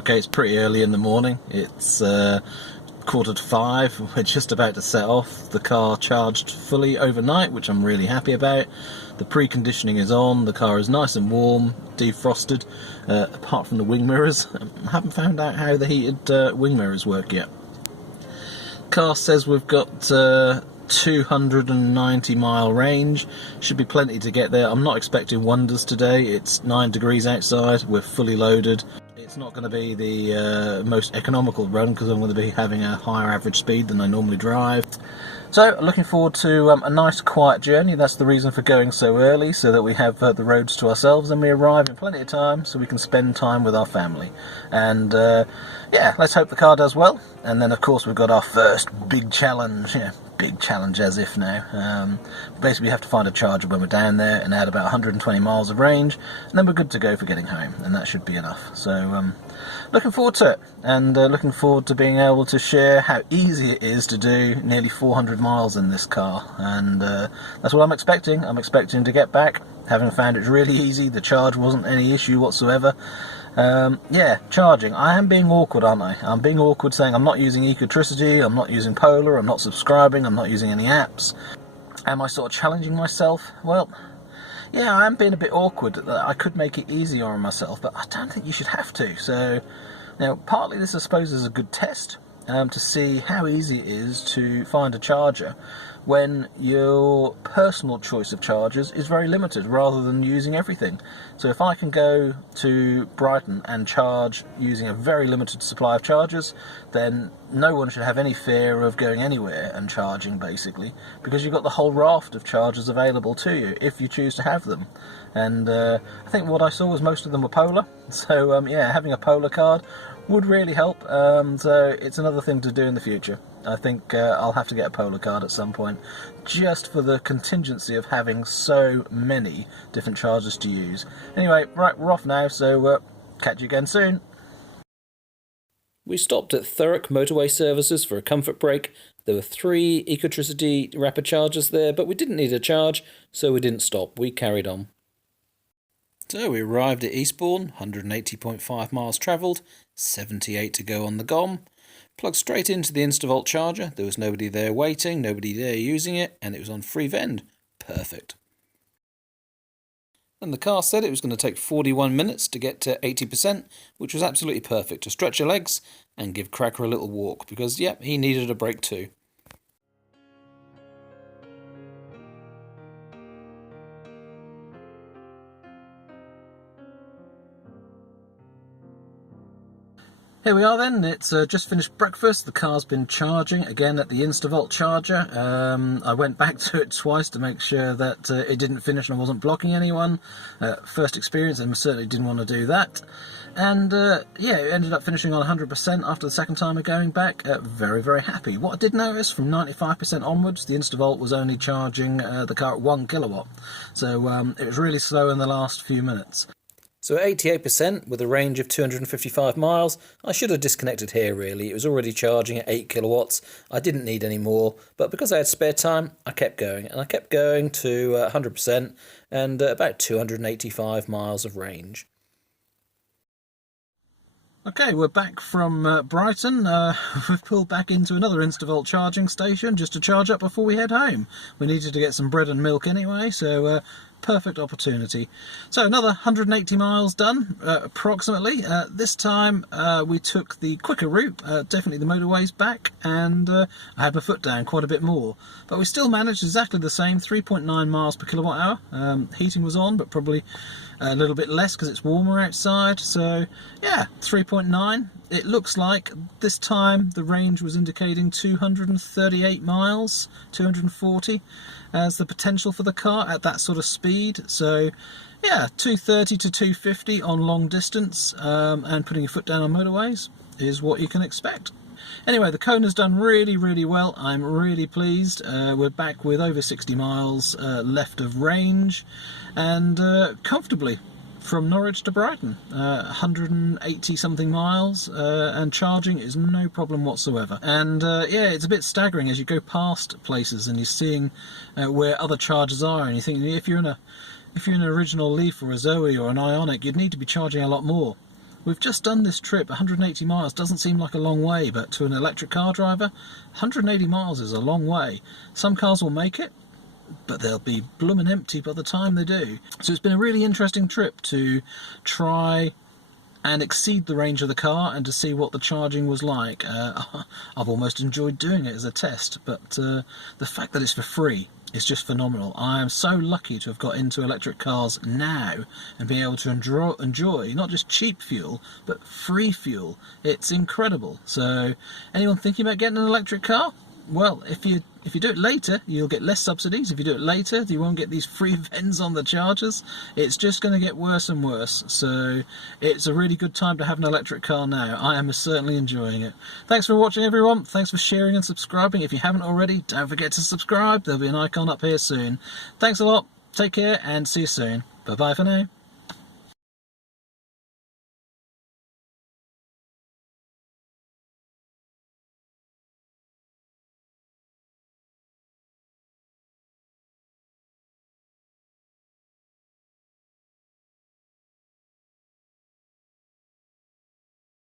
Okay, it's pretty early in the morning. It's 4:45. We're just about to set off. The car charged fully overnight, which I'm really happy about. The preconditioning is on. The car is nice and warm, defrosted, apart from the wing mirrors. I haven't found out how the heated wing mirrors work yet. Car says we've got 290 mile range. Should be plenty to get there. I'm not expecting wonders today. It's 9 degrees outside. We're fully loaded. It's not going to be the most economical run because I'm going to be having a higher average speed than I normally drive. So looking forward to a nice quiet journey. That's the reason for going so early, so that we have the roads to ourselves and we arrive in plenty of time so we can spend time with our family. And yeah, let's hope the car does well. And then of course we've got our first big challenge. Yeah, big challenge as if now. Basically we have to find a charger when we're down there and add about 120 miles of range, and then we're good to go for getting home, and that should be enough. So looking forward to it, and looking forward to being able to share how easy it is to do nearly 400 miles in this car. And that's what I'm expecting. I'm expecting to get back having found it really easy. The charge wasn't any issue whatsoever. Yeah, charging. I am being awkward, aren't I? I'm being awkward saying I'm not using Ecotricity, I'm not using Polar, I'm not subscribing, I'm not using any apps. Am I sort of challenging myself? Well, yeah, I am being a bit awkward. I could make it easier on myself, but I don't think you should have to. So, now, partly this I suppose is a good test to see how easy it is to find a charger when your personal choice of chargers is very limited rather than using everything. So if I can go to Brighton and charge using a very limited supply of chargers, then no one should have any fear of going anywhere and charging, basically, because you've got the whole raft of chargers available to you if you choose to have them. And I think what I saw was most of them were Polar, so yeah, having a Polar card would really help. So it's another thing to do in the future. I think I'll have to get a Polar card at some point, just for the contingency of having so many different chargers to use. Anyway, right, we're off now, so catch you again soon. We stopped at Thurrock motorway services for a comfort break. There were 3 Ecotricity rapid chargers there, but we didn't need a charge, so we didn't stop. We carried on. So we arrived at Eastbourne, 180.5 miles travelled, 78 to go on the GOM. Plugged straight into the Instavolt charger. There was nobody there waiting, nobody there using it, and it was on free vend. Perfect. And the car said it was going to take 41 minutes to get to 80%, which was absolutely perfect to stretch your legs and give Cracker a little walk, because, yep, he needed a break too. Here we are then, it's just finished breakfast. The car's been charging again at the Instavolt charger. I went back to it twice to make sure that it didn't finish and I wasn't blocking anyone. First experience, and certainly didn't want to do that. And yeah, it ended up finishing on 100% after the second time of going back. Very, very happy. What I did notice, from 95% onwards, the Instavolt was only charging the car at 1 kilowatt. So it was really slow in the last few minutes. So at 88% with a range of 255 miles, I should have disconnected here really. It was already charging at 8 kilowatts. I didn't need any more, but because I had spare time, I kept going. And I kept going to 100% and about 285 miles of range. Okay, we're back from Brighton. We've pulled back into another Instavolt charging station just to charge up before we head home. We needed to get some bread and milk anyway, so perfect opportunity. So another 180 miles done, approximately. This time we took the quicker route, definitely the motorways back, and I had my foot down quite a bit more. But we still managed exactly the same, 3.9 miles per kilowatt hour. Heating was on, but probably a little bit less because it's warmer outside. So yeah, 3.9. It looks like this time the range was indicating 238 miles, 240 as the potential for the car at that sort of speed. So yeah, 230 to 250 on long distance, and putting your foot down on motorways is what you can expect. Anyway, the Kona's done really, really well. I'm really pleased. We're back with over 60 miles left of range, and comfortably from Norwich to Brighton, 180 something miles, and charging is no problem whatsoever. And yeah, it's a bit staggering as you go past places and you're seeing where other chargers are, and you think if you're in an original Leaf or a Zoe or an Ioniq, you'd need to be charging a lot more. We've just done this trip, 180 miles. Doesn't seem like a long way, but to an electric car driver, 180 miles is a long way. Some cars will make it, but they'll be bloomin' empty by the time they do. So it's been a really interesting trip to try and exceed the range of the car and to see what the charging was like. I've almost enjoyed doing it as a test, but the fact that it's for free is just phenomenal. I am so lucky to have got into electric cars now and be able to enjoy not just cheap fuel, but free fuel. It's incredible. So anyone thinking about getting an electric car? Well, if you do it later, you'll get less subsidies. If you do it later, you won't get these free vends on the chargers. It's just going to get worse and worse. So it's a really good time to have an electric car now. I am certainly enjoying it. Thanks for watching, everyone. Thanks for sharing and subscribing. If you haven't already, don't forget to subscribe. There'll be an icon up here soon. Thanks a lot. Take care and see you soon. Bye-bye for now.